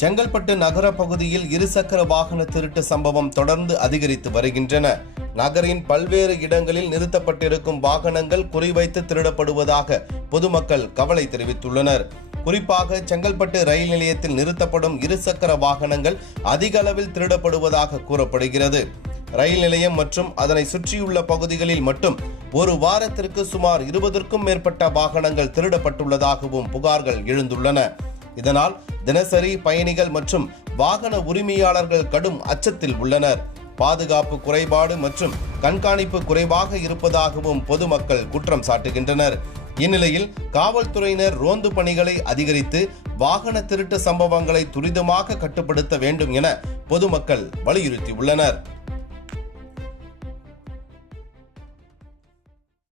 செங்கல்பட்டு நகர பகுதியில் இருசக்கர வாகன திருட்டு சம்பவம் தொடர்ந்து அதிகரித்து வருகின்றன. நகரின் பல்வேறு இடங்களில் நிறுத்தப்பட்டிருக்கும் வாகனங்கள் குறிவைத்து திருடப்படுவதாக பொதுமக்கள் கவலை தெரிவித்துள்ளனர். குறிப்பாக செங்கல்பட்டு ரயில் நிலையத்தில் நிறுத்தப்படும் இருசக்கர வாகனங்கள் அதிக அளவில் திருடப்படுவதாக கூறப்படுகிறது. ரயில் நிலையம் மற்றும் அதனை சுற்றியுள்ள பகுதிகளில் மட்டும் ஒரு வாரத்திற்கு சுமார் 20க்கும் மேற்பட்ட வாகனங்கள் திருடப்பட்டுள்ளதாகவும் புகார்கள் எழுந்துள்ளன. இதனால் தினசரி பயணிகள் மற்றும் வாகன உரிமையாளர்கள் கடும் அச்சத்தில் உள்ளனர். பாதுகாப்பு குறைபாடு மற்றும் கண்காணிப்பு குறைவாக இருப்பதாகவும் பொதுமக்கள் குற்றம் சாட்டுகின்றனர். இந்நிலையில் காவல்துறையினர் ரோந்து பணிகளை அதிகரித்து வாகன திருட்டு சம்பவங்களை துரிதமாக கட்டுப்படுத்த வேண்டும் என பொதுமக்கள் வலியுறுத்தியுள்ளனர்.